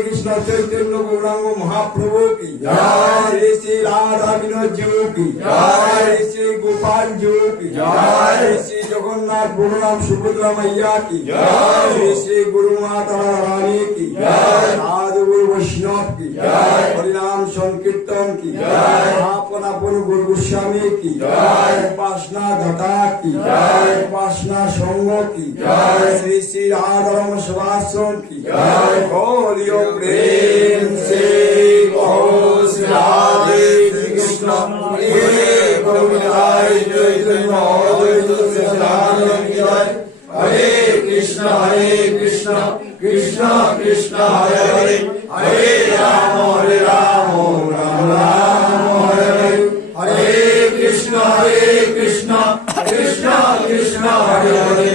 कृष्ण चैतन्य गौरांग महाप्रभु की जय, श्री राधा विनोद जी की जय, श्री गोपाल जी की जय, श्री जगन्नाथ बलराम सुभद्रा मैया की जय, श्री गुरु माता रानी की जय, आदि गुरु वैष्णव की जय, हरिनाम संकीर्तन की जय, आपन आपन गुरु गोस्वामी की जय, उपासना दाता की जय, उपासना संघ की जय, श्री श्री राधा सेवाश्रम की जय। बोलियो प्रेम से कहो श्री राधे कृष्ण गोविंदाय जय जय हरे कृष्ण कृष्ण कृष्ण हरे हरे, हरे राम राम राम हरे हरे, हरे कृष्ण कृष्ण कृष्ण हरे हरे,